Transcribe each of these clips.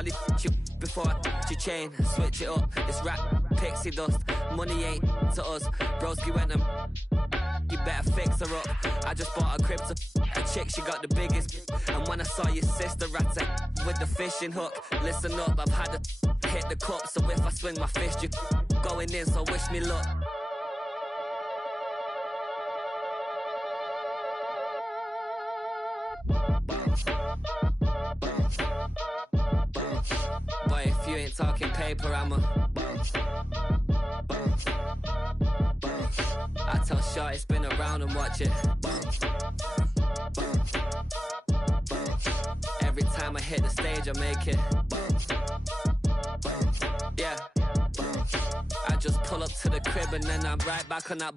probably you before you chain, switch it up. This rap pixie dust, money ain't to us. Broski went them, you better fix her up. I just bought a crib to a chick, she got the biggest. And when I saw your sister rat with the fishing hook, listen up, I've had to hit the cup. So if I swing my fist, you going in, so wish me luck. Boy, if you ain't talking paper, I'm a I tell Shorty spin around and watch it. Every time I hit the stage, I make it. Yeah. I just pull up to the crib and then I'm right back on that.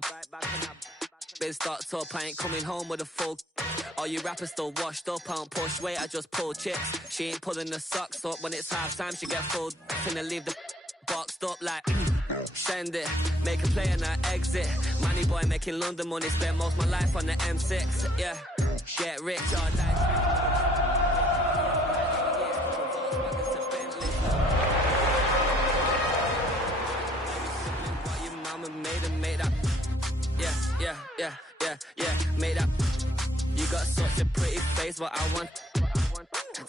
Biz starts up, I ain't coming home with a full. All you rappers still washed up, I don't push weight, I just pull chips. She ain't pulling the socks up, when it's half time she get full. Finna leave the boxed up like send it, make a play and I exit. Money boy making London money, spend most of my life on the M6. Yeah, get rich or die. Made up. Yeah, made up. You got such a pretty face, but I want.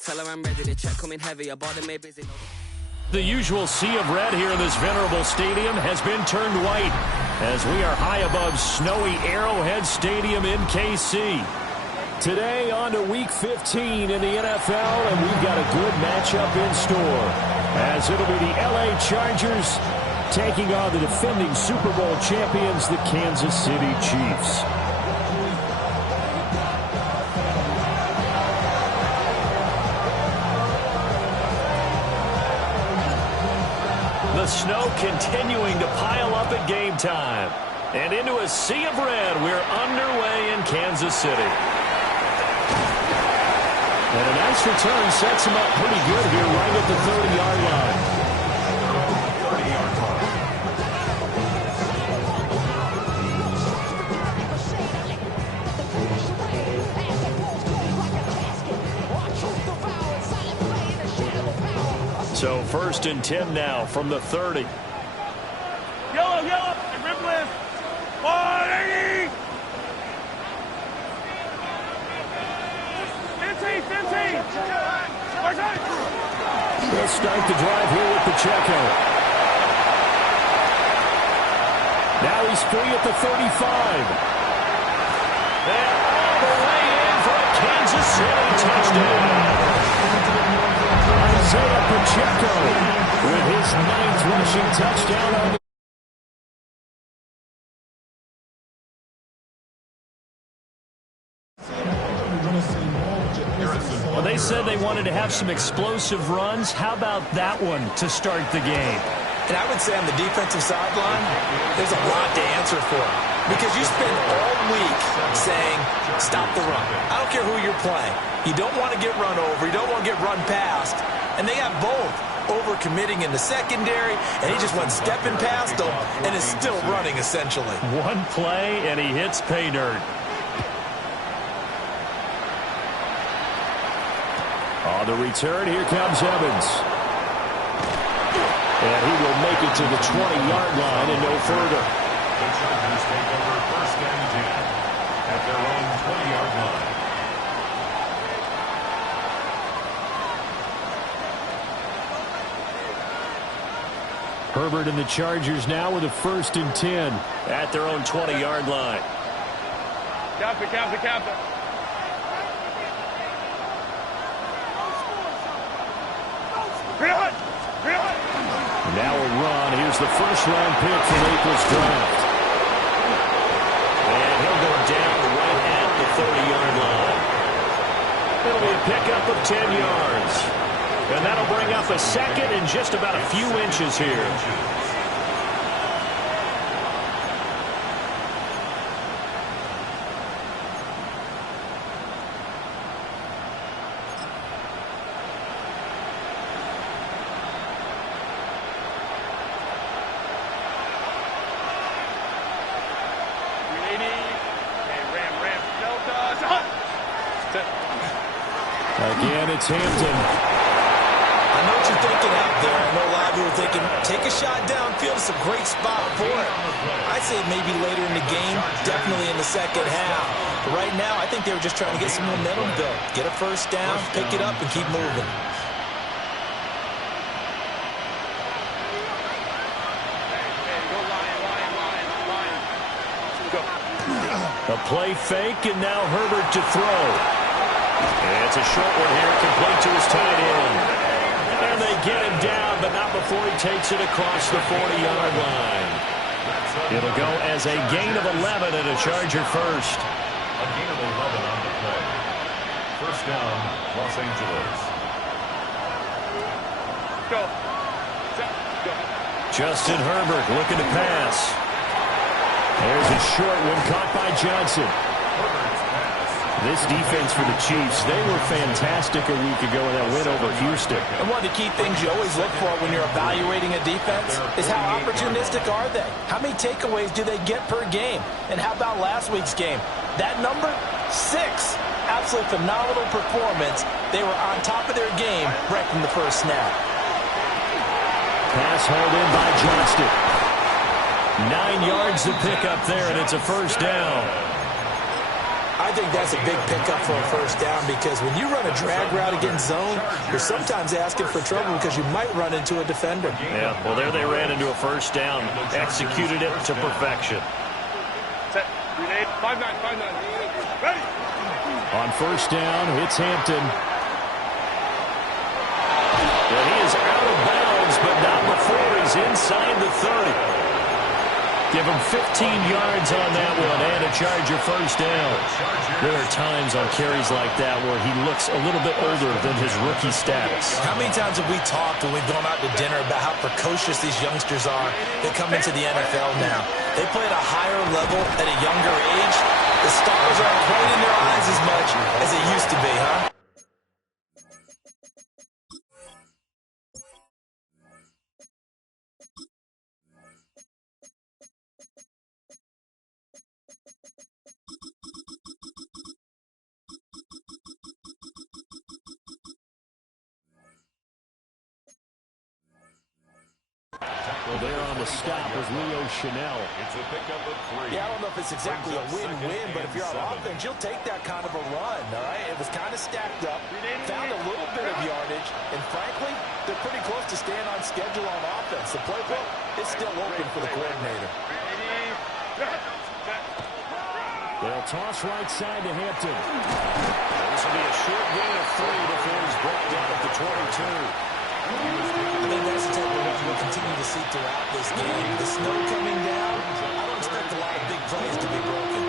Tell her I'm ready, the check coming heavy, I bought them maybe. The usual sea of red here in this venerable stadium has been turned white as we are high above snowy Arrowhead Stadium in KC. Today on to Week 15 in the NFL, and we've got a good matchup in store as it'll be the LA Chargers taking on the defending Super Bowl champions, the Kansas City Chiefs. The snow continuing to pile up at game time. And into a sea of red, we're underway in Kansas City. And a nice return sets him up pretty good here right at the 30-yard line. So 1st and 10 now from the 30. Yellow, and rip lift. 180. 15. They'll start the drive here with Pacheco. Now he's free at the 35. And all the way in for a Kansas City touchdown. Isaiah Pacheco with his 9th rushing touchdown on the Well, they said they wanted to have some explosive runs. How about that one to start the game? And I would say on the defensive sideline, there's a lot to answer for. Because you spend all week saying, stop the run. I don't care who you're playing. You don't want to get run over. You don't want to get run past. And they have both. Overcommitting in the secondary, and he just went stepping past them and is still running, essentially. One play, and he hits pay dirt. On the return, here comes Evans. And he will make it to the 20-yard line and no further. The Chargers take over 1st and 10 at their own 20-yard line. Herbert and the Chargers now with a 1st and 10 at their own 20-yard line. Count it. Now a run. Here's the first-round pick from April's draft. And he'll go down right at the 30-yard line. It'll be a pickup of 10 yards. And that'll bring up a second and just about a few inches here. Delta. Again, it's Hampton. I know what you're is a great spot for it. I say maybe later in the game, definitely in the second half. But right now, I think they were just trying to get some momentum built. Get a first down, pick it up, and keep moving. A play fake, and now Herbert to throw. It's a short one here, complete to his tight end. And they get him down, but not before he takes it across the 40-yard line. It'll go as a gain of 11 and a Charger first. A gain of 11 on the play. First down, Los Angeles. Go. Justin Herbert looking to pass. There's a short one caught by Johnson. This defense for the Chiefs, they were fantastic a week ago in that win over Houston. And one of the key things you always look for when you're evaluating a defense is how opportunistic are they? How many takeaways do they get per game? And how about last week's game? That number, 6. Absolutely phenomenal performance. They were on top of their game right from the first snap. Pass hauled in by Johnston. 9 yards to pick up there, and it's a first down. I think that's a big pickup for a first down because when you run a drag route against zone, you're sometimes asking for trouble because you might run into a defender. Yeah, well, there they ran into a first down, executed it to perfection. Set. 5-9, 5-9. Ready. On first down, it's Hampton. And he is out of bounds, but not before he's inside the 30. Give him 15 yards on that one and a Charger first down. There are times on carries like that where he looks a little bit older than his rookie status. How many times have we talked when we've gone out to dinner about how precocious these youngsters are that come into the NFL now? They play at a higher level at a younger age. The stars aren't quite in their eyes as much as it used to be, huh? Well, there on the stop was Leo Chanel. It's a pickup of 3. Yeah, I don't know if it's exactly a win-win, but if you're on offense, you'll take that kind of a run, all right? It was kind of stacked up, found a little bit of yardage, and frankly, they're pretty close to staying on schedule on offense. The playbook is still open for the coordinator. They'll toss right side to Hampton. This will be a short gain of 3 before he's brought down at the 22. I think that's the type of what we'll continue to see throughout this game. The snow coming down, I don't expect a lot of big plays to be broken.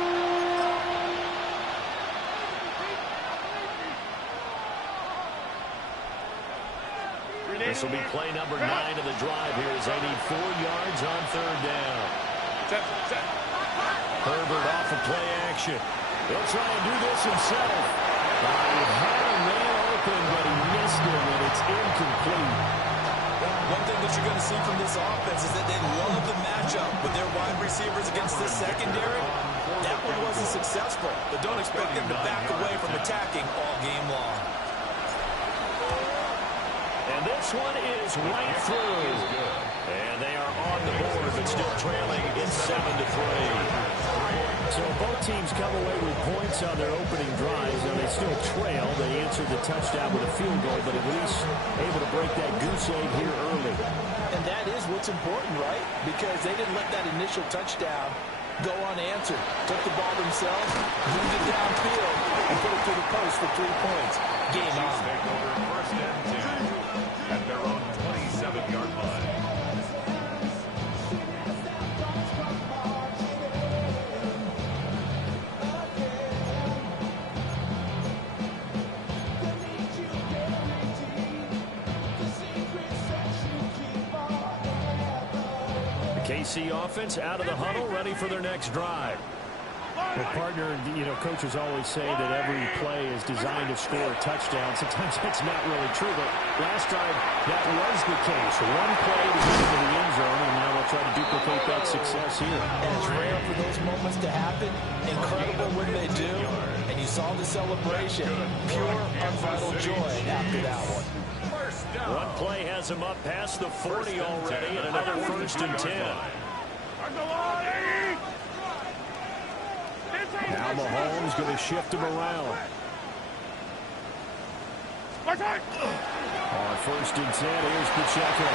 This will be play number 9 of the drive here as they need 4 yards on third down. Herbert off of play action. He'll try and do this himself. He had a man open, but he missed him, and it's incomplete. One thing that you're going to see from this offense is that they love the matchup with their wide receivers against this secondary. That one wasn't successful, but don't expect them to back away from attacking all game long. And this one is right through. And they are on the board, but still trailing in 7-3. So both teams come away with points on their opening drives, and they still trail. They answered the touchdown with a field goal, but at least able to break that goose egg here early. And that is what's important, right? Because they didn't let that initial touchdown go unanswered. Took the ball themselves, moved it downfield, and put it through the post for 3 points. Game on. Take over first and 10 at their own 27-yard line. KC offense out of the huddle, ready for their next drive. Well, partner, coaches always say that every play is designed to score a touchdown. Sometimes that's not really true, but last drive, that was the case. One play to get into the end zone, and now they'll try to duplicate that success here. And it's rare for those moments to happen. Incredible when they do. And you saw the celebration. Pure, unbridled joy after that one. First down. One play has him up past the 40 already, and another 1st and 10. Now Mahomes going to shift him around. On 1st and 10, here's Pacheco.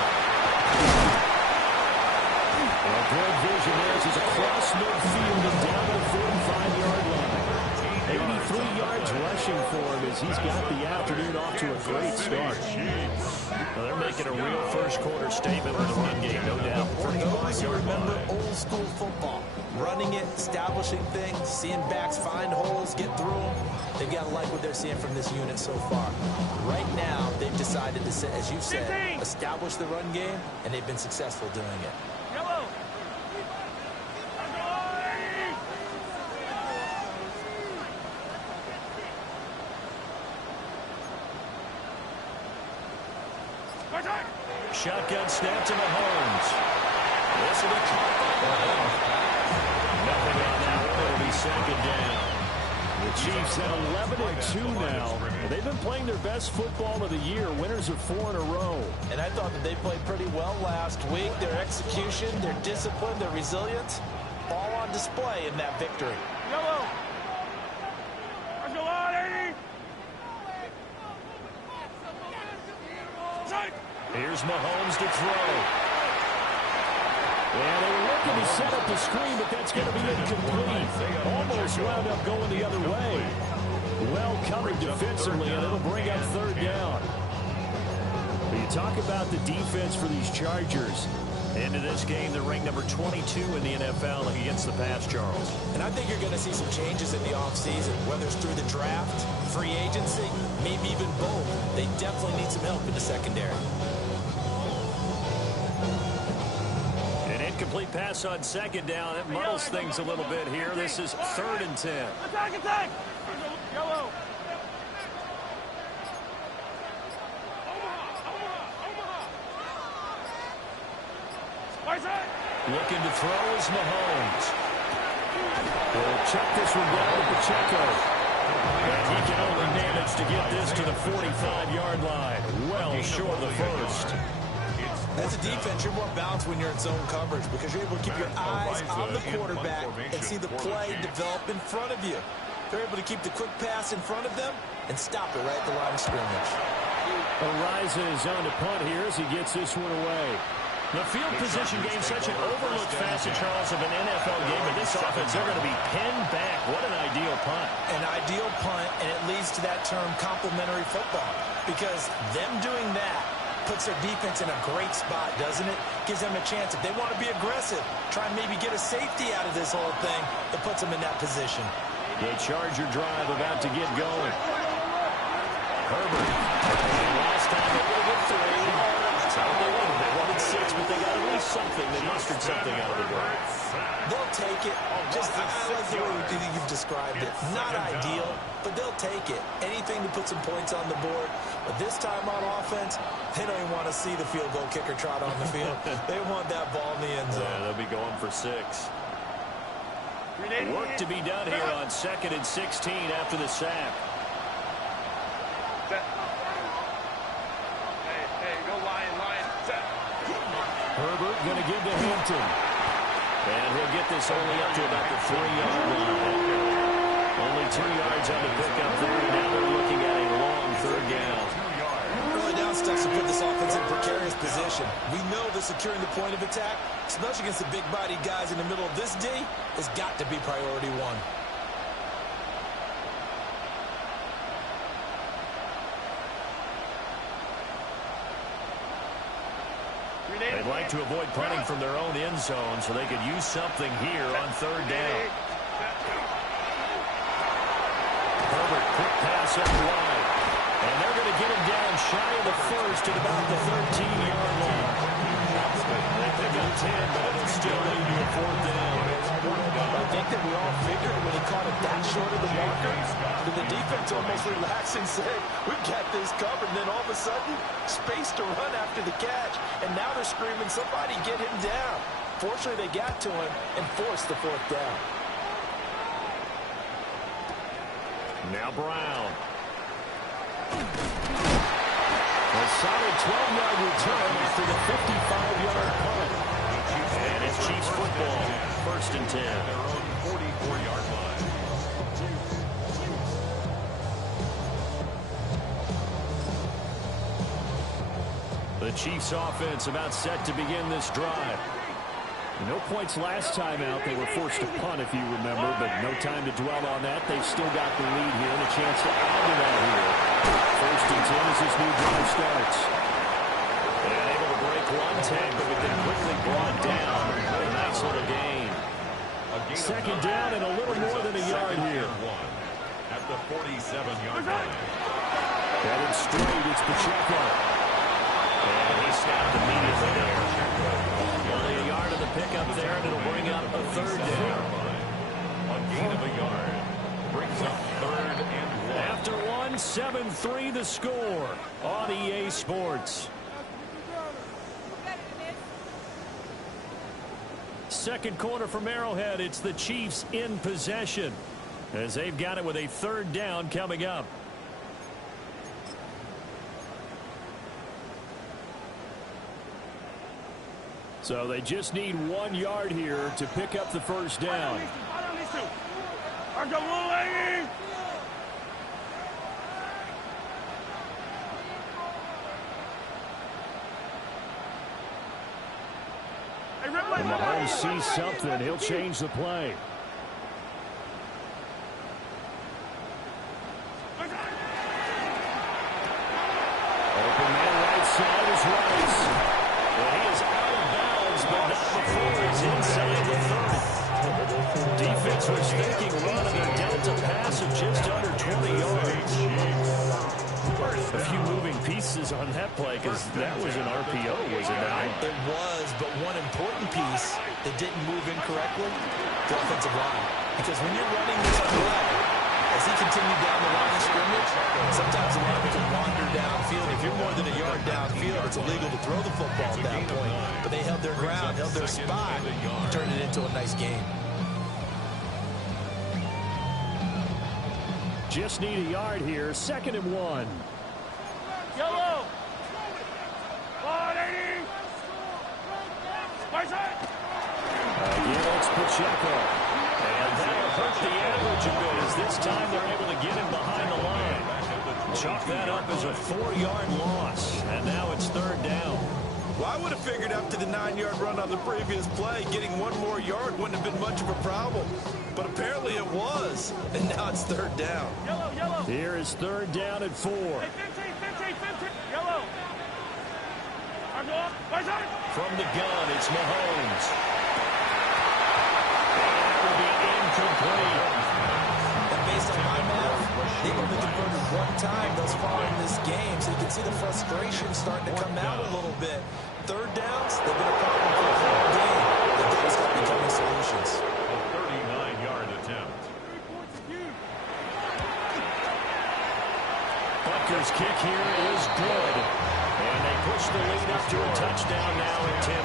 And good vision there as he's across midfield and down to the 45-yard line. 83 yards rushing for him as he's got the afternoon off to a great start. Well, they're making a real first-quarter statement with the run game, no doubt. For those who remember old-school football, running it, establishing things, seeing backs find holes, get through them, they've got to like what they're seeing from this unit so far. Right now, they've decided to, as you said, establish the run game, and they've been successful doing it. Yellow. Shotgun snap to Mahomes. This will be caught by Mahomes. Nothing on that one. It'll be 2nd down. The Chiefs at 11-2 now. They've been playing their best football of the year. Winners of 4 in a row. And I thought that they played pretty well last week. Their execution, their discipline, their resilience, all on display in that victory. Yellow. Let's go on, 80. Here's Mahomes to throw. And they were looking to set up the screen, but that's going to be incomplete. Almost wound up going the other way. Well covered defensively, and it'll bring up 3rd down. But you talk about the defense for these Chargers. Into this game, they're ranked number 22 in the NFL against the pass, Charles. And I think you're going to see some changes in the offseason, whether it's through the draft, free agency, maybe even both. They definitely need some help in the secondary. Incomplete pass on 2nd down. That muddles things a little bit here. This is 3rd and 10. Attack, attack. Yellow. Looking to throw is Mahomes. We'll check this one down to Pacheco. And he can only manage to get this to the 45-yard line. Well short of the 1st. As a defense, you're more balanced when you're in zone coverage because you're able to keep your eyes on the quarterback and see the play develop in front of you. They're able to keep the quick pass in front of them and stop it right at the line of scrimmage. Ariza is on to punt here as he gets this one away. The field position game, such an overlooked facet, Charles, of an NFL game. But this offense, they're going to be pinned back. What an ideal punt. An ideal punt, and it leads to that term complementary football because them doing that puts their defense in a great spot, doesn't it? Gives them a chance. If they want to be aggressive, try and maybe get a safety out of this whole thing, that puts them in that position. The Charger drive about to get going. Herbert. Last time they would have been 3. That's how they won. They wanted 6, but they got at least something. They mustered something out of the game. They'll take it. Just I like the way you've described it. Not ideal, but they'll take it. Anything to put some points on the board. But this time on offense, they don't even want to see the field goal kicker trot on the field. They want that ball in the end zone. Yeah, they'll be going for 6. Work to be done here on 2nd and 16 after the sack. Hey, go Lion. Set. Herbert going to give to Hampton. And he'll get this only up to about the 3-yard line. Only 2 yards on the pickup there. Now they're looking at a long 3rd down. Early down steps to put this offense in precarious position. We know that securing the point of attack, especially against the big-bodied guys in the middle of this D, has got to be priority 1. They'd like to avoid punting from their own end zone so they could use something here on 3rd down. Herbert, quick pass up wide. And they're going to get him down shy of the 1st at about the 13-yard line. They got 10, but it'll still lead to a 4th down. I think that we all figured when he caught it that short of the marker, that the defense almost relaxed and said, we've got this covered. And then all of a sudden, space to run after the catch. And now they're screaming, somebody get him down. Fortunately, they got to him and forced the 4th down. Now Brown. A solid 12-yard return after the 55-yard punt. And it's Chiefs football, 1st and 10. Their own 44-yard line. The Chiefs offense about set to begin this drive. No points last time out. They were forced to punt, if you remember, but no time to dwell on that. They've still got the lead here and a chance to add to that here. 1st and 10 as this new drive starts. And able to break one tackle, but then quickly brought down. A nice little gain. 2nd down and a little more than a yard here. At the 47-yard line. Headed straight, it's Pacheco. And he snapped immediately there. Only a yard of the pickup there, and it'll bring up a 3rd down. A gain of a yard. Brings up 3rd and 1. After 7-3 the score on EA Sports. Second quarter from Arrowhead. It's the Chiefs in possession as they've got it with a 3rd down coming up. So they just need 1 yard here to pick up the 1st down. When Mahomes sees something, he'll change the play. Open man right side is Rice. Well, he is out of bounds, but not before he's inside the 30. Defense was thinking run of a delta pass of just under 20 yards. A few moving pieces on that play because that was an RPO, was it not? It was, but one important piece that didn't move incorrectly, the offensive line. Because when you're running this play, as he continued down the line of scrimmage, sometimes the line can wander downfield. If you're more than a yard downfield, it's illegal to throw the football at that point. But they held their ground, held their spot, and turned it into a nice game. Just need a yard here. 2nd and 1. Yellow. Again, it's Pacheco. And that'll hurt the average a bit as this time they're able to get him behind the line. Chalk that up as a 4-yard loss. And now it's 3rd down. Well, I would have figured after the 9-yard run on the previous play, getting 1 more yard wouldn't have been much of a problem. But apparently it was. And now it's 3rd down. Yellow. Here is 3rd down at 4. 15. Yellow. From the gun, it's Mahomes. That will be incomplete. And based on my math, they've only converted 1 time thus far in this game, so you can see the frustration starting to come out a little bit. 3rd downs, they've been a problem for the whole game. They've got becoming solutions. A 39-yard attempt. Butker's kick here is good. And they push the lead up to a touchdown now at 10-3.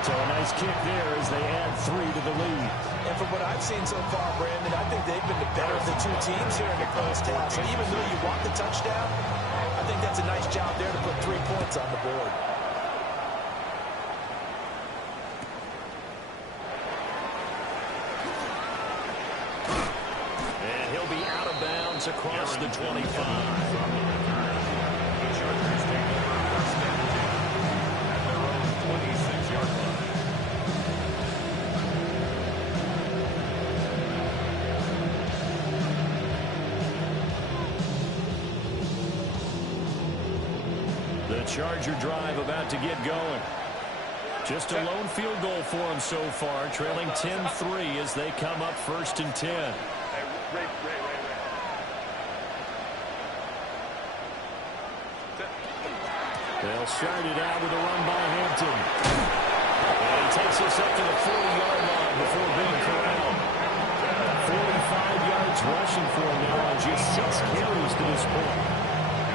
So a nice kick there as they add 3 to the lead. And from what I've seen so far, Brandon, I think they've been the better of the 2 teams here in the first half. So even though you want the touchdown, I think that's a nice job there to put 3 points on the board. And he'll be out of bounds across the 25. Charger drive about to get going. Just a lone field goal for them so far, trailing 10-3 as they come up 1st and 10. They'll start it out with a run by Hampton. And he takes us up to the 40-yard line before being corralled. 45 yards rushing for him now on just 6 carries to this point.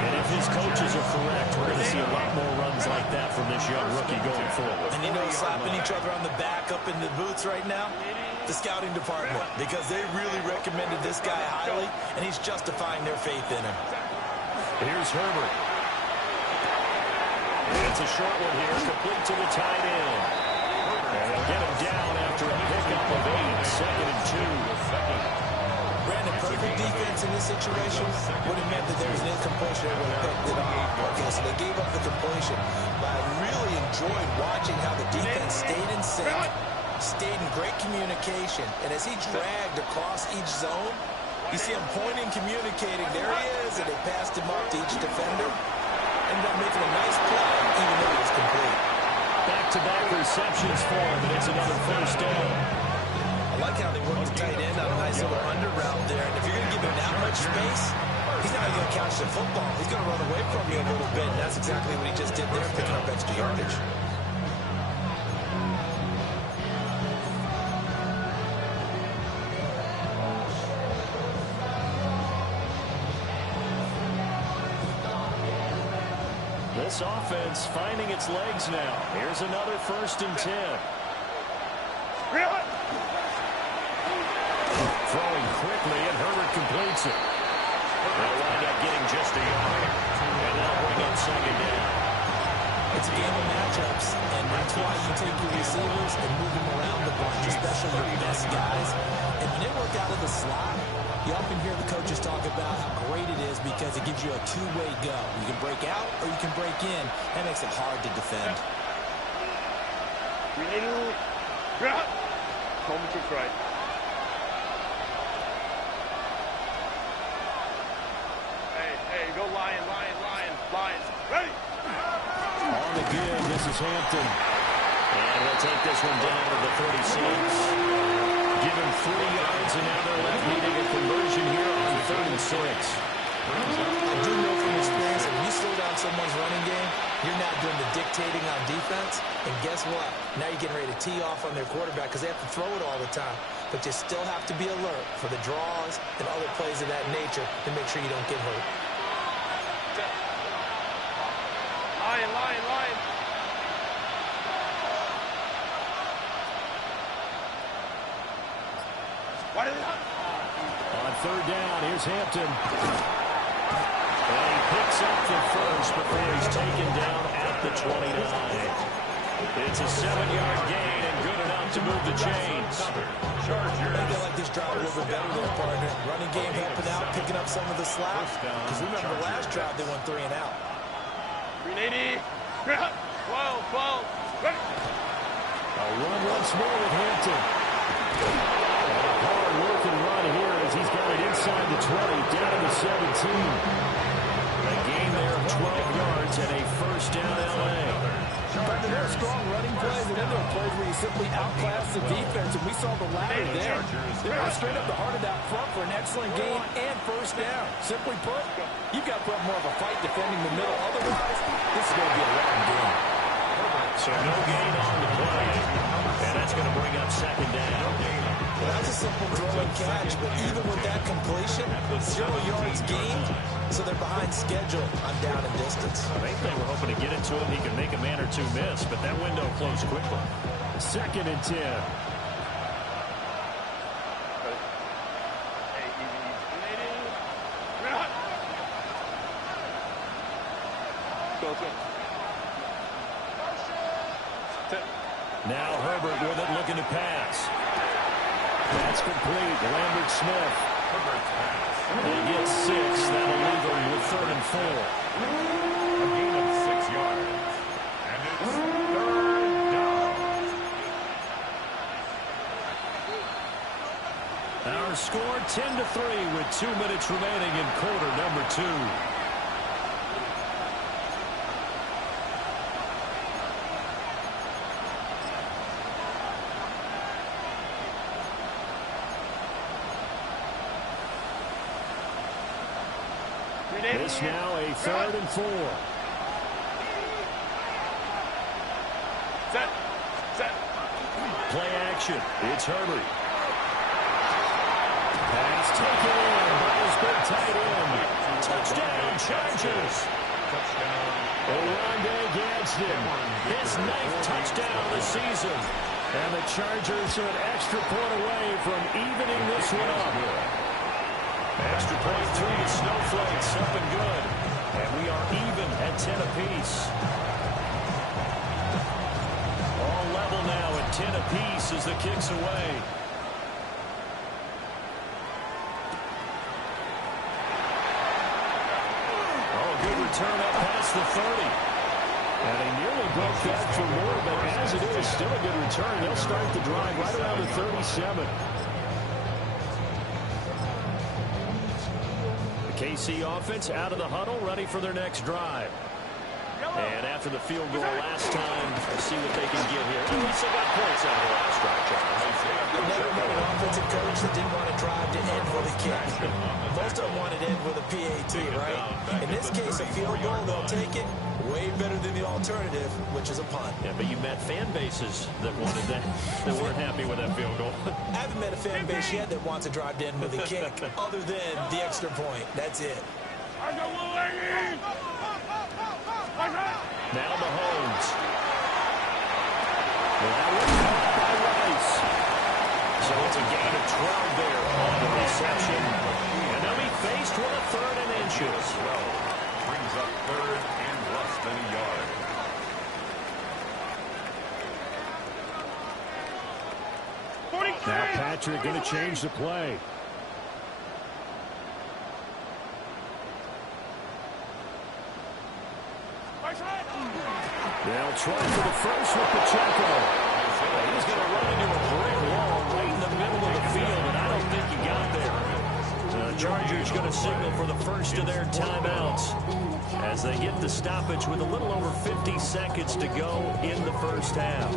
And if his coaches are correct, we're going to see a lot more runs like that from this young rookie going forward. And you know, slapping each other on the back up in the booths right now? The scouting department, because they really recommended this guy highly, and he's justifying their faith in him. Here's Herbert. It's a short one here, complete to the tight end. And they'll get him down after a pickup of 8, 2nd and 2. Brandon, perfect defense in this situation would have meant that there was an incompletion. They would have picked it off. Okay, so they gave up the completion. But I really enjoyed watching how the defense stayed in sync, stayed in great communication. And as he dragged across each zone, you see him pointing, communicating. There he is, and they passed him up to each defender. Ended up making a nice play, even though it was complete. Back-to-back receptions for him, and it's another first down. I like how they work the tight end on a nice little under route there. And if you're going to give him that much space, he's not even going to catch the football. He's going to run away from you a little bit, and that's exactly what he just did there, picking up extra yardage. This offense finding its legs now. Here's another 1st and 10. Throwing quickly, and Herbert completes it. They'll wind up getting just a yard. And they'll bring up 2nd down. It's a game of matchups, and that's why you take your receivers and move them around the bunch, especially your best guys. And when they work out of the slot, you often hear the coaches talk about how great it is because it gives you a two-way go. You can break out or you can break in. That makes it hard to defend. Home to right. Hey, go Lion. Ready? On the give, this is Hampton. And he'll take this one down to the 36. Give him 3 yards, and now they're left needing a conversion here on 3rd and 6. I do know from experience that when you slow down someone's running game, you're not doing the dictating on defense. And guess what? Now you're getting ready to tee off on their quarterback because they have to throw it all the time. But you still have to be alert for the draws and other plays of that nature to make sure you don't get hurt. Lion. On 3rd down, here's Hampton. And he picks up the first before he's taken down at the 29. It's a 7-yard gain and good enough to move the chains. I think I like this drive a little bit better than a partner. Running game helping out, picking up some of the slack. Because remember the last drive, they went 3 and out. 380. 12. Ready? A run once more with Hampton. And a hard-working run here as he's got it inside the 20, down to the 17. A gain there of 12 yards and a first down L.A. There are strong running plays, and then there are plays where you simply outclass the defense, and we saw the latter there. They were straight up the heart of that front for an excellent gain and first down. Simply put, you've got to put up more of a fight defending the middle. Otherwise, this is going to be a long game. So no gain on the play, and that's going to bring up 2nd down. Well, that's a simple throw and catch, but even with that completion, 0 yards gained, so they're behind schedule on down and distance. I think they were hoping to get it to him. He could make a man or two miss, but that window closed quickly. 2nd and 10. Now Herbert with it, looking to pass. That's complete. Lambert Smith. He gets 6. That'll leave him with 3rd and 4. A gain of 6 yards. And it's 3rd down. Our score 10-3 with 2 minutes remaining in quarter number 2. This now a 3rd and 4. Set. Play action. It's Herbert. Pass taken in by his big tight end. Touchdown, Chargers. Oronde Gadsden. His 9th touchdown of the season. And the Chargers are an extra point away from evening this one up. Extra point through the snowflakes, up and good. And we are even at 10 apiece. 10 apiece as the kick's away. Oh, good return up past the 30. And they nearly broke that for more, but as it is, still a good return. They'll start the drive right around the 37. The KC offense out of the huddle, ready for their next drive. And after the field goal last time, let's see what they can get here. At least they got points out of the last drive, Charles. I've never met an offensive coach that didn't want to drive to end with a kick. Most of them wanted to end with a PAT, right? In this case, a field goal, they'll take it. Way better than the alternative, which is a punt. Yeah, but you met fan bases that wanted that weren't happy with that field goal. I haven't met a fan base yet that wants to drive to end with a kick, other than the extra point. That's it. Now Mahomes. Well, that was caught by Rice. So it's a gain of 12 there on the reception. And they'll be faced with a 3rd and inches. Brings up 3rd and less than a yard. Now Patrick going to change the play. They'll try for the first with Pacheco. He's going to run into a brick wall right in the middle of the field, and I don't think he got there. The Chargers going to signal for the first of their timeouts as they get the stoppage with a little over 50 seconds to go in the first half.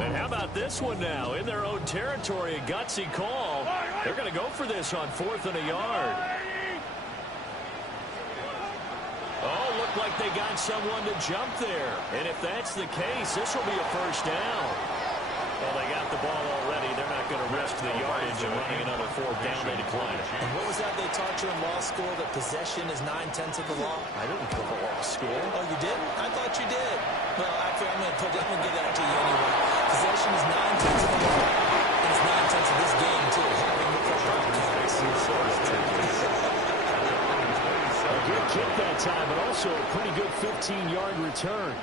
And how about this one now? In their own territory, a gutsy call. They're going to go for this on 4th and a yard. Oh, looked like they got someone to jump there. And if that's the case, this will be a first down. Well, they got the ball already. They're not going to risk the yardage and running another 4th down. They decline it. And what was that they taught you in law school, that possession is 9/10 of the law? I didn't go to law school. Oh, you didn't? I thought you did. Well, actually, I'm going to give that to you anyway. Possession is 9/10 of the law. And it's 9/10 of this game, too. Having the football counts. A good kick that time, but also a pretty good 15-yard return.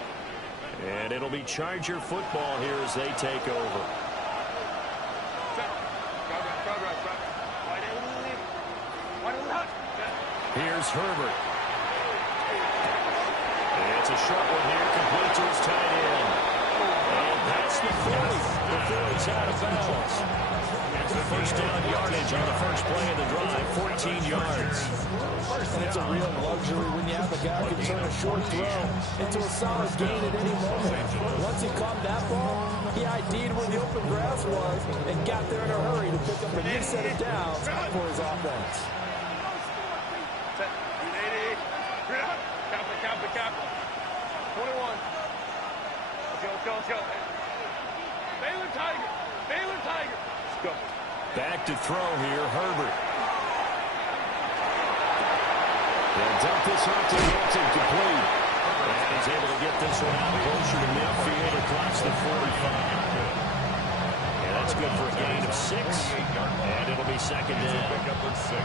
And it'll be Charger football here as they take over. Here's Herbert. It's a short one here, complete to his tight end. And past the 40 before he's out of bounds. First down yardage on the first play of the drive, 14 yards. And it's a real luxury when you have a guy who can turn a short throw into a solid gain at any moment. Once he caught that ball, he ID'd where the open grass was and got there in a hurry to pick up a new set of downs for his offense. Cap. 21. Let's go. Baylor Tiger. Let's go. Back to throw here, Herbert. They'll dump this off to Hilton, complete. And he's able to get this one out closer to midfield across the 45. And that's good for a gain of 6. And it'll be 2nd down.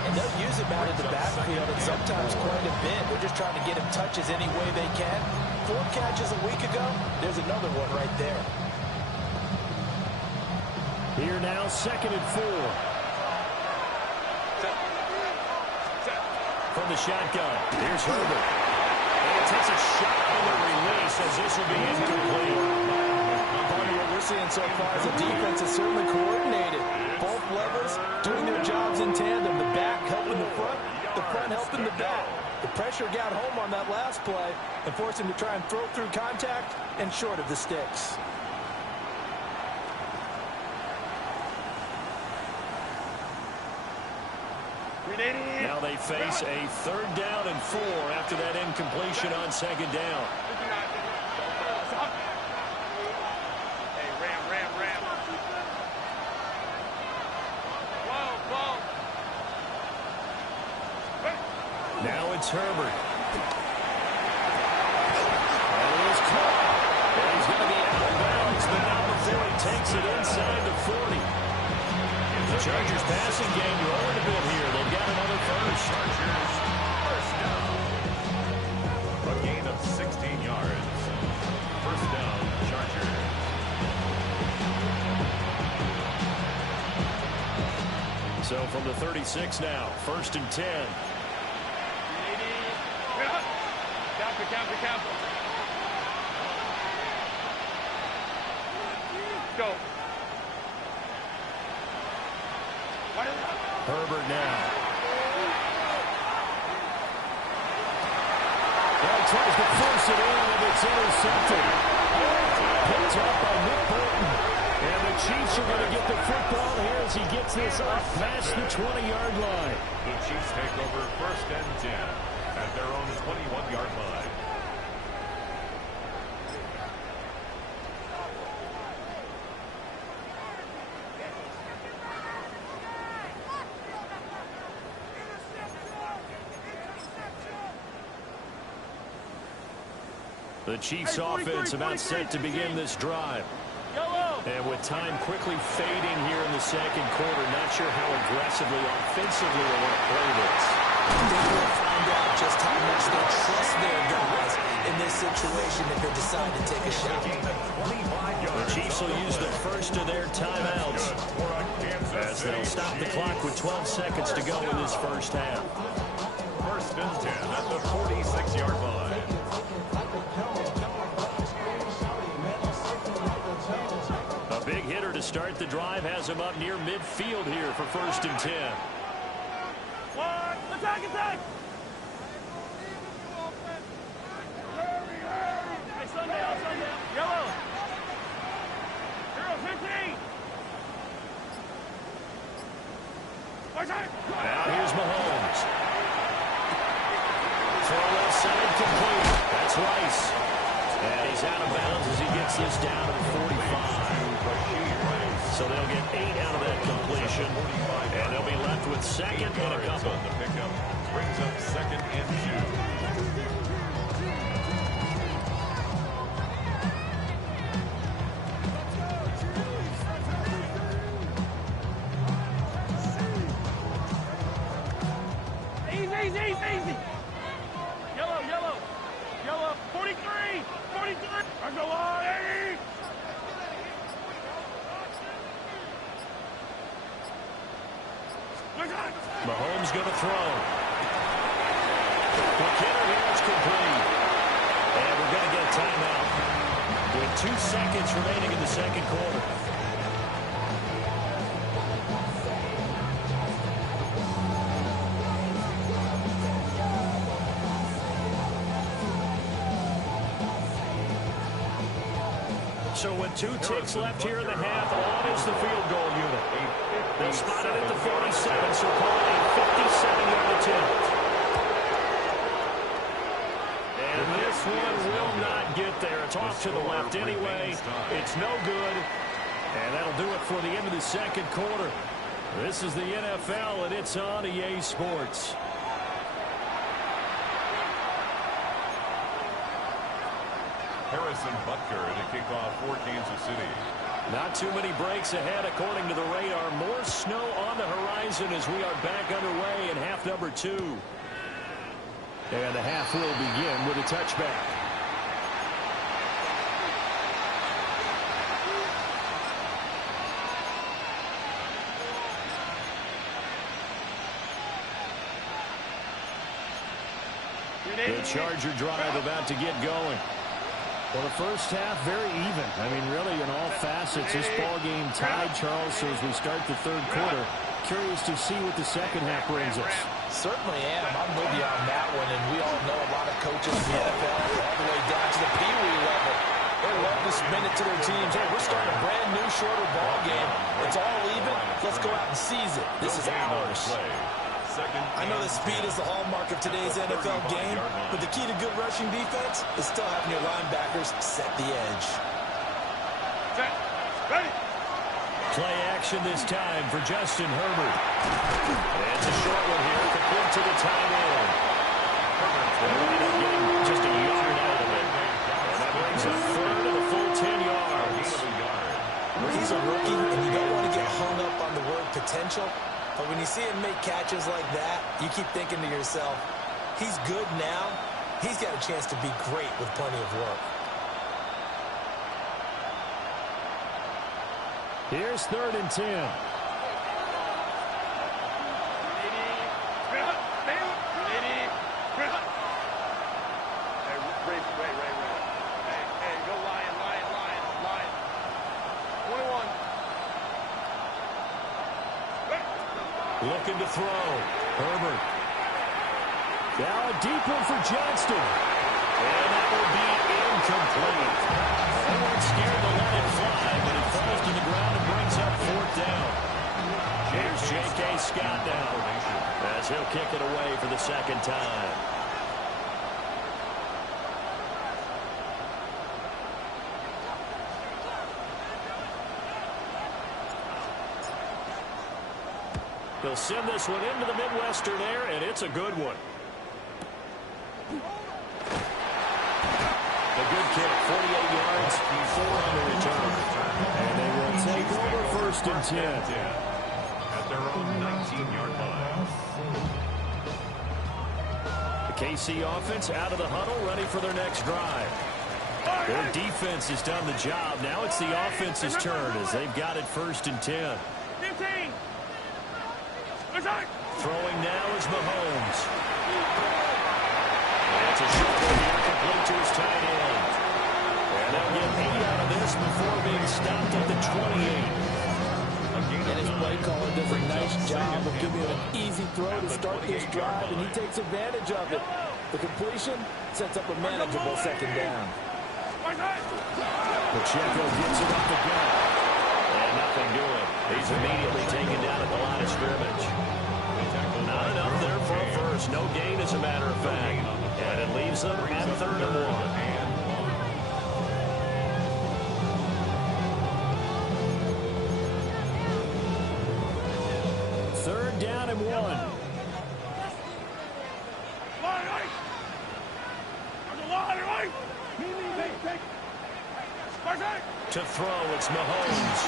And they'll use him out of the backfield, and sometimes quite a bit. They're just trying to get him touches any way they can. 4 catches a week ago. There's another one right there. Here now, 2nd and 4. From the shotgun, here's Herbert. And it takes a shot on the release as this will be incomplete. Part of what we're seeing so far is the defense is certainly coordinated. Both levers doing their jobs in tandem. The back helping the front helping the back. The pressure got home on that last play and forced him to try and throw through contact and short of the sticks. Now they face a 3rd down and 4 after that incompletion on 2nd down. Hey, ram. Whoa. Now it's Herbert. And he is caught. And he's going to be out of bounds, but not before he takes it inside the 40. Chargers passing game rolling a bit here. They've got another first. Chargers, first down. A gain of 16 yards. First down, Chargers. So from the 36 now, 1st and 10. Captain. Go. Herbert now. Well, tries to force it in, and it's intercepted. Picked up by Nick Bolton. And the Chiefs are going to get the football here as he gets this up past the 20-yard line. The Chiefs take over 1st and 10 at their own 21-yard line. The Chiefs offense about set to begin this drive. And with time quickly fading here in the second quarter, not sure how aggressively, offensively they want to play this. They will find out just how much they trust their guys in this situation if they decide to take a shot. The Chiefs will use the first of their timeouts as they'll stop the clock with 12 seconds to go in this first half. 1st and 10 at the 46-yard line. A big hitter to start the drive has him up near midfield here for 1st and 10. Attack! Hey, sundown. Yellow. 0-15. Now here's Mahomes. Throw left side complete. That's Rice. And he's out of bounds as he gets this down to the 45. So they'll get 8 out of that completion. And they'll be left with 2nd and a couple. The pickup brings up 2nd and 2. Easy. Yellow. 43. I go on. 80. Mahomes going to throw. McKinnon here, it's complete. And we're going to get a timeout with 2 seconds remaining in the second quarter. So with 2 ticks left here in the half, on is the field goal unit. They'll spot it at the 47, so call it a 57-yard attempt. And this one will not get there. It's off to the left anyway. It's no good. And that'll do it for the end of the second quarter. This is the NFL, and it's on EA Sports. Harrison Butker to kick off for Kansas City. Not too many breaks ahead according to the radar. More snow on the horizon as we are back underway in half number 2. And the half will begin with a touchback. The Charger drive about to get going. Well, the first half, very even. I mean, really, in all facets, this ball game tied, Charles. So as we start the third quarter, curious to see what the second half brings us. Certainly am. I'm with you on that one. And we all know a lot of coaches in the NFL all the way down to the Pee Wee level. They love to spin it to their teams. Hey, we're starting a brand new, shorter ball game. It's all even. Let's go out and seize it. This is ours. I know that speed is the hallmark of today's NFL game, but the key to good rushing defense is still having your linebackers set the edge. Set. Ready. Play action this time for Justin Herbert. And it's a short one here, complete to the tight end. They wind up getting just a yard out of it. And that brings a third of the full 10 yards. He's He's a rookie, and you don't want to get hung up on the word potential. But when you see him make catches like that, you keep thinking to yourself, he's good now. He's got a chance to be great with plenty of work. Here's 3rd and 10. Hey, go Lion. 21. Looking to throw. Herbert. Now a deep one for Johnston. And that will be incomplete. They weren't scared to let it fly, but it falls to the ground and brings up 4th down. Here's J.K. Scott now, as he'll kick it away for the 2nd time. They'll send this one into the Midwestern air, and it's a good one. A good kick, 48 yards, 4 on the return. And they will take over 1st and 10. At their own 19-yard line. The KC offense out of the huddle, ready for their next drive. Their defense has done the job. Now it's the offense's turn as they've got it 1st and 10. 15. Throwing now is Mahomes. That's a short one complete to his tight end. And they'll get 8 out of this before being stopped at the 28. And his play caller does a nice job of giving him an easy throw to start this drive, and he takes advantage of it. The completion sets up a manageable 2nd down. Pacheco gets it up the gut. And nothing doing. He's immediately taken down at the line of scrimmage. Not enough there for a first. No gain, as a matter of fact. And it leaves them at 3rd and 1. Third down and 1. To throw, it's Mahomes.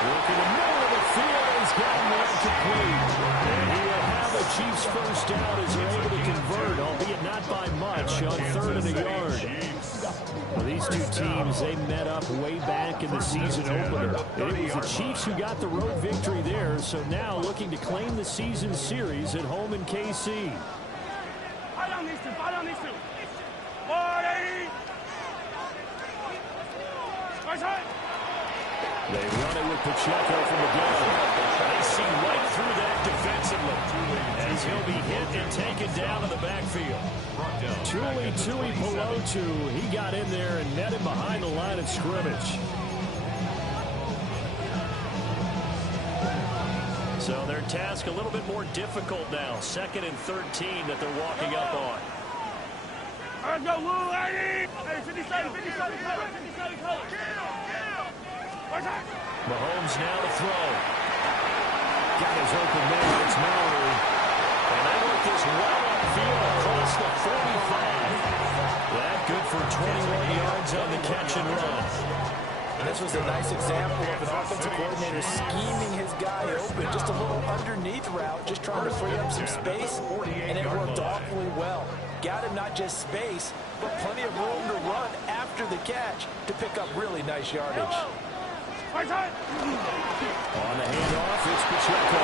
Working the middle of the field, he's gotten there complete. And he will have the Chiefs' 1st down as they're able to convert, albeit not by much, on 3rd and a yard. Well, these two teams, they met up way back in the season opener. It was the Chiefs who got the road victory there, so now looking to claim the season series at home in KC. Fight on these two. 480. They run it with Pacheco from the gun. They see right through that defensively as he'll be hit and taken down in the backfield. Tui Pelotu, he got in there and met him behind the line of scrimmage. So their task a little bit more difficult now. 2nd and 13 that they're walking up on. Let's go, Lou, 80. Hey, 57 color. Mahomes now to throw. Got his open man. It's Mallory. And they work this well upfield across the 45. That good for 21 yards on the catch and run. And this was a nice example of an offensive coordinator scheming his guy open. Just a little underneath route, just trying to free up some space, and it worked awfully well. Got him not just space, but plenty of room to run after the catch to pick up really nice yardage. On the handoff, it's Pacheco.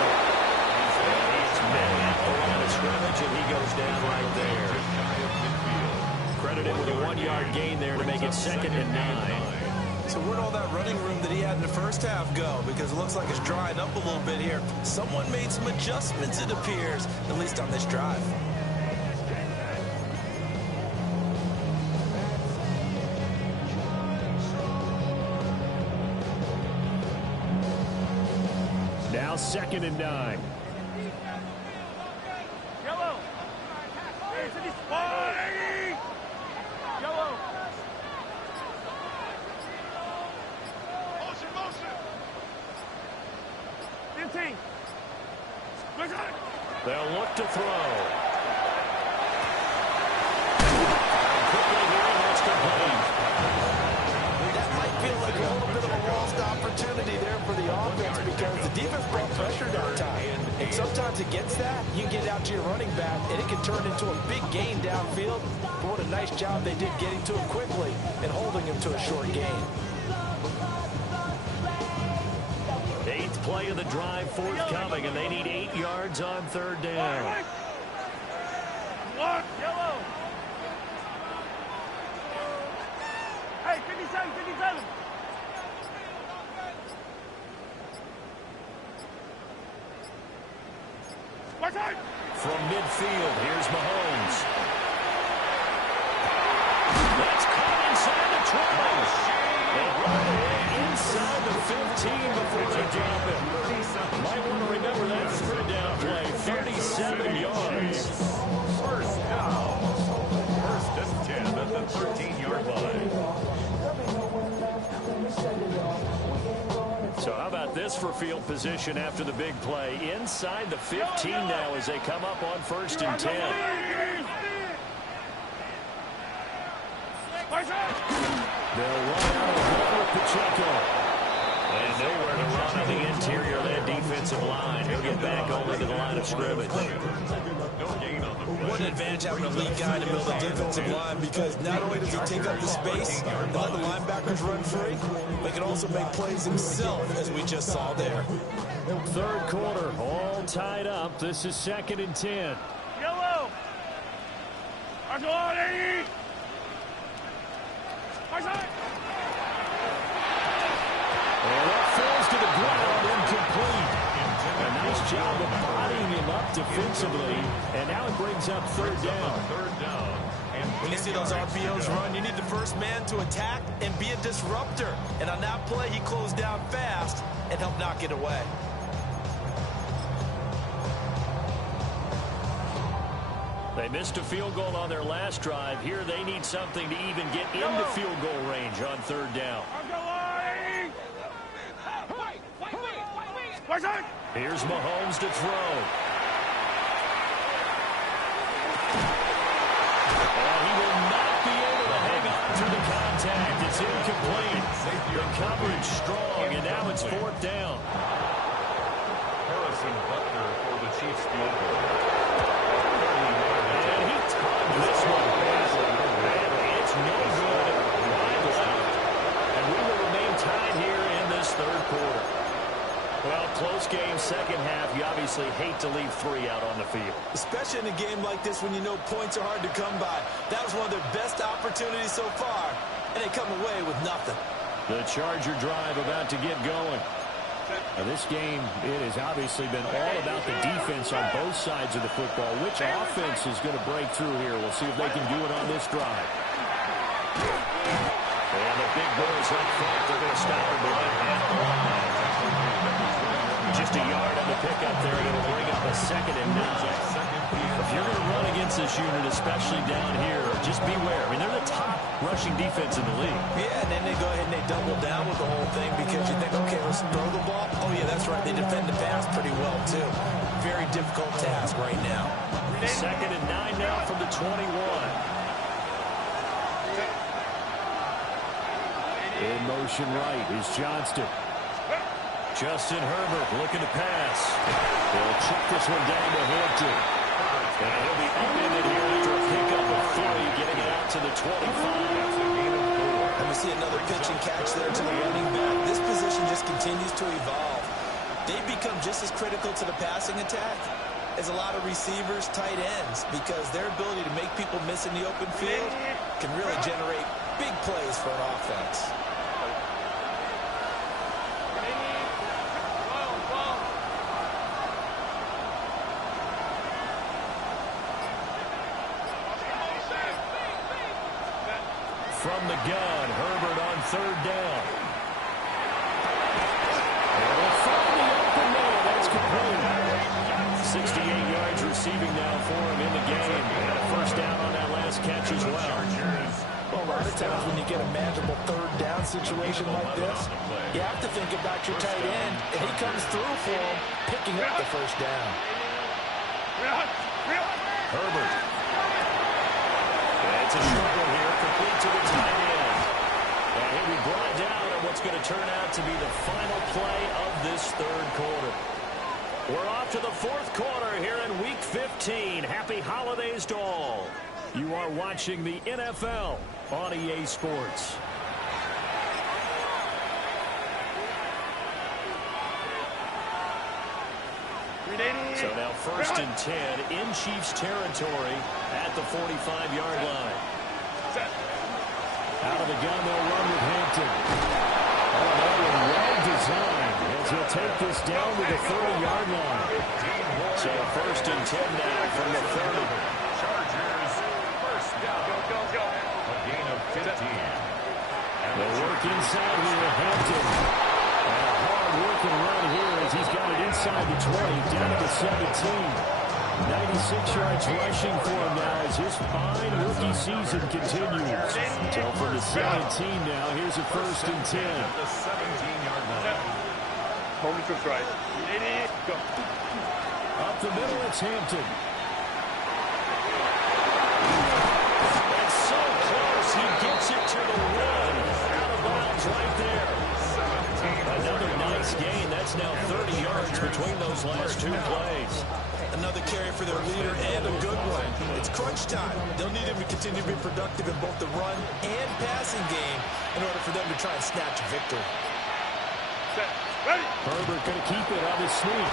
He's met at the line of scrimmage, and he goes down right there. Credited with a 1-yard gain there to make it 2nd and 9. So where'd all that running room that he had in the first half go? Because it looks like it's drying up a little bit here. Someone made some adjustments, it appears, at least on this drive. Now 2nd and 9. Yellow. Hey, 480. Yellow. Motion. 15. They'll look to throw. Quickly here, that's complete. That might feel like a little bit of a lost opportunity. defense brought pressure that time. And sometimes against that, you can get it out to your running back, and it can turn into a big gain downfield. But what a nice job they did getting to him quickly and holding him to a short gain. 8th play of the drive forthcoming, and they need 8 yards on 3rd down. Yellow. Hey, 57, 57. From midfield, here's Mahomes. That's caught inside the 20. They run it inside the 15 before they drop it. Might want to remember that third down play. 37 yards. First down. First and 10 at the 13-yard line. So how about this for field position after the big play? Inside the 15 now as they come up on 1st and 10. They'll run out of the with Pacheco. And nowhere to run on the interior of that defensive line. He'll get back only to the line of scrimmage. What an advantage having a lead guy in the middle of the defensive line, because not only does he take up the space and let the linebackers run free, but he can also make plays himself, as we just saw there. 3rd quarter, all tied up. This is 2nd and 10. Yellow. And that falls to the ground, incomplete. A nice job of bodying him up defensively, and now it brings up 3rd down. When you see those RPOs run, you need the first man to attack and be a disruptor. And on that play, he closed down fast and helped knock it away. They missed a field goal on their last drive. Here they need something to even get into field goal range on 3rd down. Here's Mahomes to throw. And he will not be able to hang on to the contact. It's incomplete. The coverage strong, and now it's 4th down. Harrison Butker for the Chiefs field goal. And he tugged this one. And it's no good. Wide left. And we will remain tied here in this 3rd quarter. Well, close game, 2nd half. You obviously hate to leave 3 out on the field. Especially in a game like this when you know points are hard to come by. That was one of their best opportunities so far, and they come away with nothing. The Charger drive about to get going. Now, this game, it has obviously been all about the defense on both sides of the football. Which offense is going to break through here? We'll see if they can do it on this drive. And the big boys up front, they're going to stop him right at the line. Just a yard on the pickup there, and it'll bring up a 2nd and 9. If you're going to run against this unit, especially down here, just beware. I mean, they're the top rushing defense in the league. Yeah, and then they go ahead and they double down with the whole thing because you think, okay, let's throw the ball. Oh, yeah, that's right. They defend the pass pretty well, too. Very difficult task right now. 2nd and 9 now from the 21. In motion right is Johnston. Justin Herbert looking to pass. They'll check this one down to Hampton. And he'll be upended here after a pickup of 3, getting it out to the 25. And we see another pitch and catch there to the running back. This position just continues to evolve. They become just as critical to the passing attack as a lot of receivers, tight ends, because their ability to make people miss in the open field can really generate big plays for an offense. From the gun, Herbert on 3rd down. And we'll find the open man. That's complete. 68 yards receiving now for him in the game. And a 1st down on that last catch as well. Well, a lot of times when you get a manageable 3rd down situation like this, you have to think about your tight end, and he comes through for him, picking up the 1st down. Herbert. It's a short one here, complete to the tight end. And he'll be brought down in what's going to turn out to be the final play of this third quarter. We're off to the fourth quarter here in Week 15. Happy holidays to all. You are watching the NFL on EA Sports. So now 1st and 10 in Chiefs territory at the 45-yard line. Out of the gun, they'll run with Hampton. Oh, that one well designed as he'll take this down to the 30-yard line. So 1st and 10 now from the 30. Chargers, first down. Go. A gain of 15. And they'll work inside here with Hampton. And a hard-working run here as he's got it inside the 20, down to the 17. 96 yards rushing for him now as his fine rookie season continues. So from the 17 now, here's a 1st and 10. At the 17-yard line. Home to try. Go. Up the middle, it's Hampton. It's so close, he gets it to the one. Out of bounds right there. Another nice gain. That's now 30 yards between those last two plays. Another carry for their leader and a good one. It's crunch time. They'll need him to continue to be productive in both the run and passing game in order for them to try and snatch victory. Herbert going to keep it on his sneak.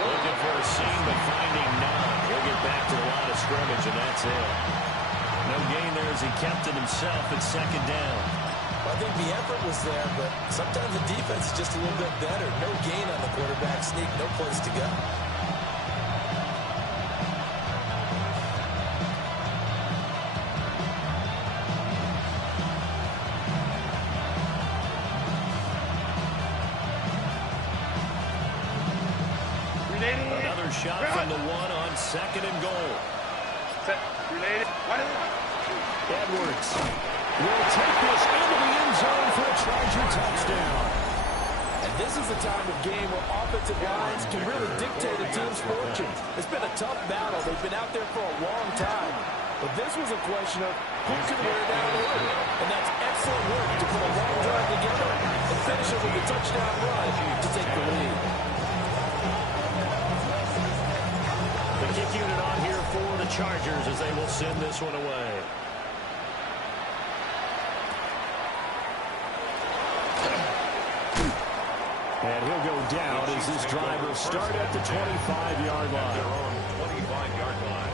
Looking for a seam, but finding none. He'll get back to the line of scrimmage, and that's it. No gain there as he kept it himself at 2nd down. Well, I think the effort was there, but sometimes the defense is just a little bit better. No gain on the quarterback sneak, no place to go. Another shot from the one on 2nd and goal. Edwards will take this into the end zone for a Charger touchdown. And this is the time of game where offensive lines can really dictate a team's fortunes. It's been a tough battle. They've been out there for a long time. But this was a question of who can wear down early. And that's excellent work to put a long drive together and finish it with a touchdown run to take the lead. The kick unit on here for the Chargers as they will send this one away. And he'll go down as this drive will start at the 25-yard line. Their own 25-yard line.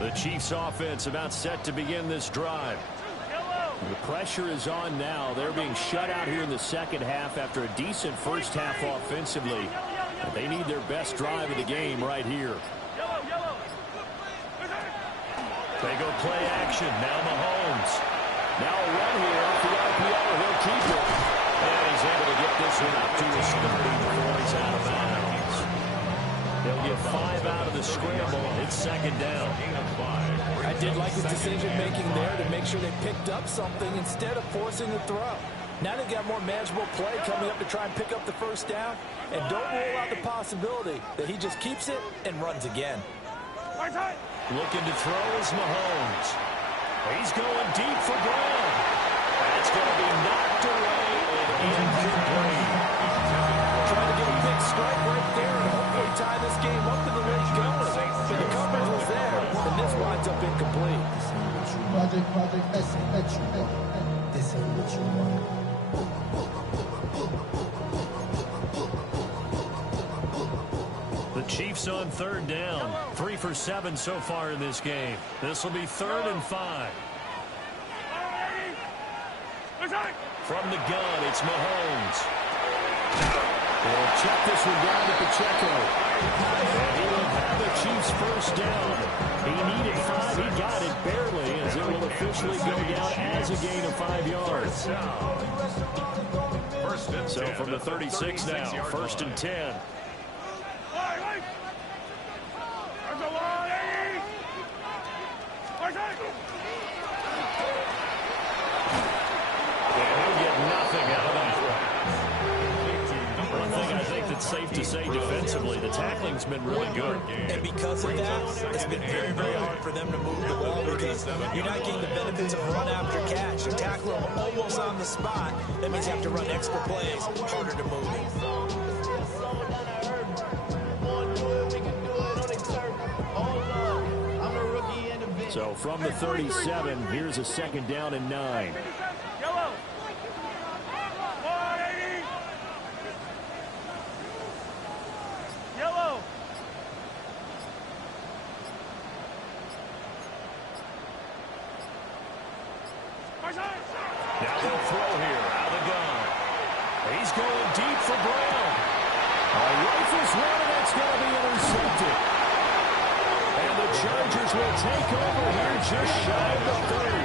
The Chiefs offense about set to begin this drive. The pressure is on now. They're being shut out here in the second half after a decent first half offensively. But they need their best drive of the game right here. They go play action. Now Mahomes. Now a run here off the RPO. He'll keep it. And he's able to get this one up to his 30 before he's out of bounds. They'll get 5 out of the scramble. It's 2nd down. I did like his decision-making there to make sure they picked up something instead of forcing the throw. Now they've got more manageable play coming up to try and pick up the first down. And don't rule out the possibility that he just keeps it and runs again. Looking to throw is Mahomes. He's going deep for Brown. That's going to be knocked away and incomplete. Trying to get a big strike right there and hopefully tie this game up to the late going. But the coverage was there, and this winds up incomplete. This ain't what you want. The Chiefs on 3rd down. 3 for 7 so far in this game. This will be 3rd and 5. From the gun, it's Mahomes. They'll check this one down to Pacheco. And he will have the Chiefs first down. He needed 5. He got it barely as it will officially go down as a gain of 5 yards. So from the 36 now, first and 10. Safe to say defensively, the tackling's been really good. And because of that, it's been very, very hard for them to move the ball because you're not getting the benefits of run after catch. You tackle them almost on the spot. That means you have to run extra plays, harder to move it. So from the 37, here's a second down and 9. Now they'll throw here. Out of the gun. He's going deep for Brown. A rifles one, and that's going to be intercepted. And the Chargers will take over here just shy of the 30.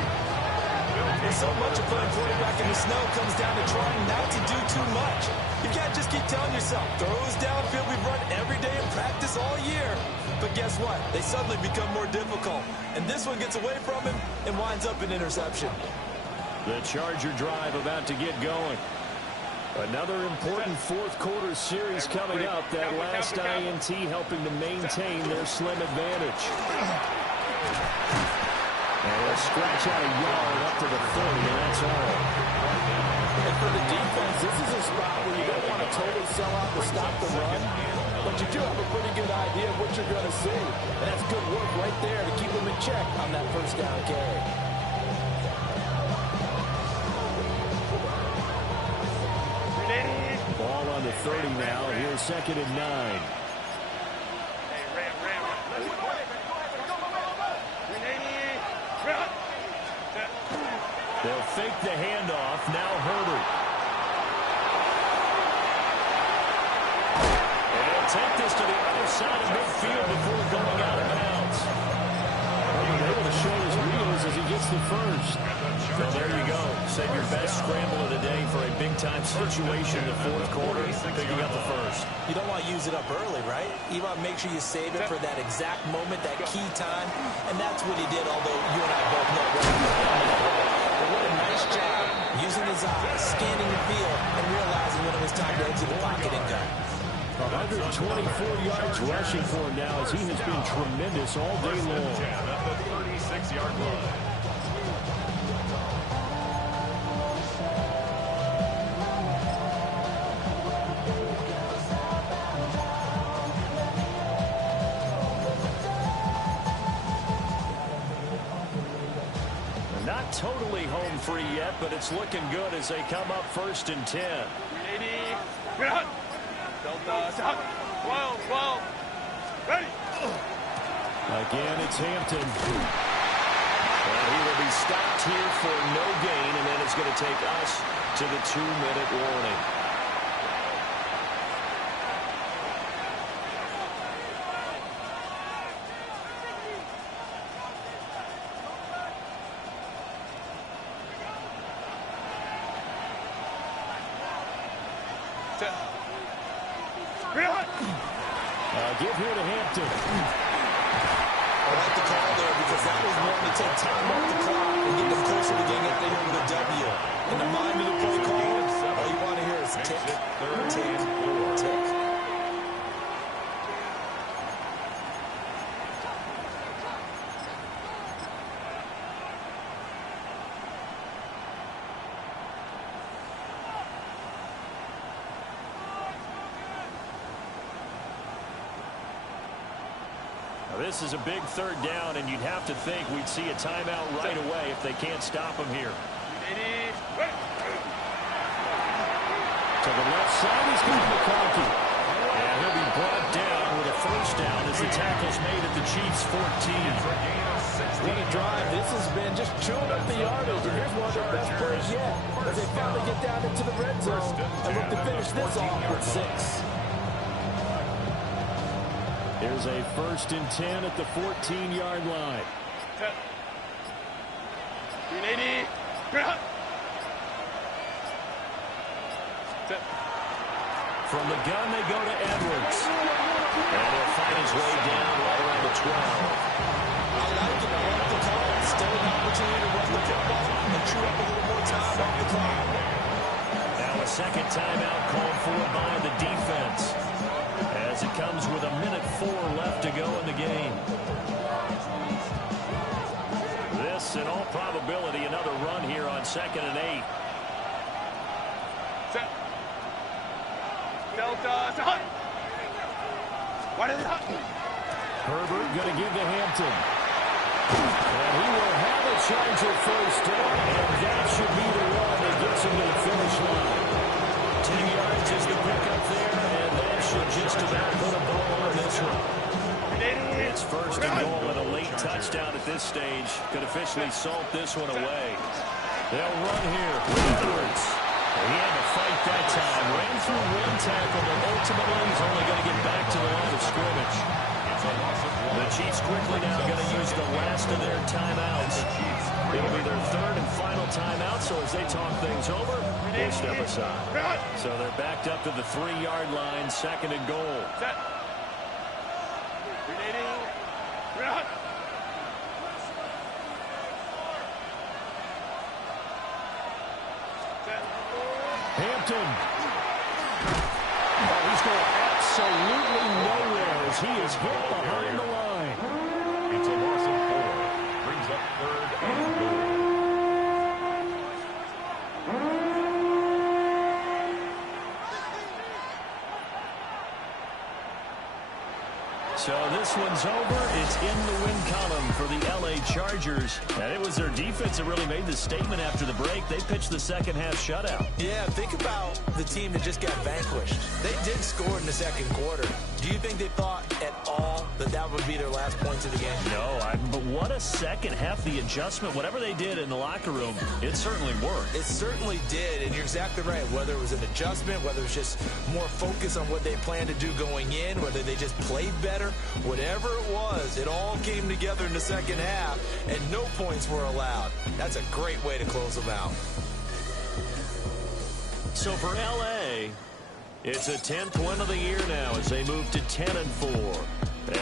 And so much of playing quarterback in the snow comes down to trying not to do too much. You can't just keep telling yourself, throws downfield we've run every day in practice all year. But guess what? They suddenly become more difficult. And this one gets away from him and winds up an interception. The Charger drive about to get going. Another important fourth quarter series coming up. That last INT helping to maintain their slim advantage. And they'll scratch out a yard up to the 30, and that's all. And for the defense, this is a spot where you don't want to totally sell out to stop the run, but you do have a pretty good idea of what you're going to see. And that's good work right there to keep them in check on that first down carry. Ball on the 30 now. Here's second and 9. They'll fake the handoff. Now Herbert. And he'll take this to the other side of midfield before going out of bounds. Herbert able to show his wheels as he gets the first. So there you go. Save your best scramble of the day for a big-time situation in the fourth quarter, picking up the first. You don't want to use it up early, right? You want to make sure you save it for that exact moment, that key time. And that's what he did, although you and I both know but what a nice job using his eyes, scanning the field, and realizing when it was time to exit the pocket and go. 124 yards rushing for him now as he has been tremendous all day long. At the 36-yard line. Not totally home free yet, but it's looking good as they come up first and 10. Again, it's Hampton. Well, he will be stopped here for no gain, and then it's going to take us to the 2-minute warning. Give here to Hampton. I like the call there because that was one to take time off the clock and get them closer to getting out there with a W. In the mind of the play call, all you want to hear is tick, tick, tick. This is a big third down, and you'd have to think we'd see a timeout right away if they can't stop him here. To the left side, he's got McConkey. And he'll be brought down with a first down as the tackle's made at the Chiefs' 14. What a drive. This has been just chewing up the yardage. And here's one of their best plays yet as they finally get down into the red zone and look to finish this off with 6. There's a first and 10 at the 14-yard line. From the gun, they go to Edwards. And he'll find his way down right around the 12. I like it. I like the call. Still an opportunity to run the football and chew up a little more time off the clock. Now a second timeout called for by the defense as it comes with 1:04 left to go in the game. This, in all probability, another run here on 2nd and 8. Set. Delta. Hut. What is it? Herbert going to give to Hampton. And he will have a chance at first down, and that should be the one that gets him to the finish line. 10 yards is the pickup there, and that should just about put a bow on this one. It's 1st and goal, and a late touchdown at this stage could officially salt this one away. They'll run here with Edwards. He had to fight that time. Ran through one tackle, but ultimately he's only going to get back to the line of scrimmage. The Chiefs quickly now going to use the last of their timeouts. It'll be their 3rd and final timeout, so as they talk things over, they step aside. So they're backed up to the 3-yard line, 2nd and goal. Set. Hampton. Oh, he's going absolutely nowhere as he is hit behind the line. It's a loss of 4. Brings up 3rd and goal. So this one's over. It's in the win column for the L.A. Chargers. And it was their defense that really made the statement after the break. They pitched the second half shutout. Yeah, think about the team that just got vanquished. They did score in the 2nd quarter. Do you think they thought at all that that would be their last points of the game? No, but what a second half. The adjustment, whatever they did in the locker room, it certainly worked. It certainly did, and you're exactly right. Whether it was an adjustment, whether it was just more focus on what they planned to do going in, whether they just played better, whatever it was, it all came together in the 2nd half, and no points were allowed. That's a great way to close them out. So for L.A., it's a 10th win of the year now as they move to 10-4.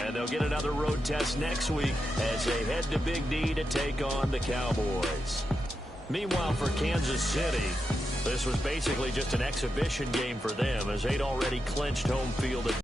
And they'll get another road test next week as they head to Big D to take on the Cowboys. Meanwhile, for Kansas City, this was basically just an exhibition game for them as they'd already clinched home field.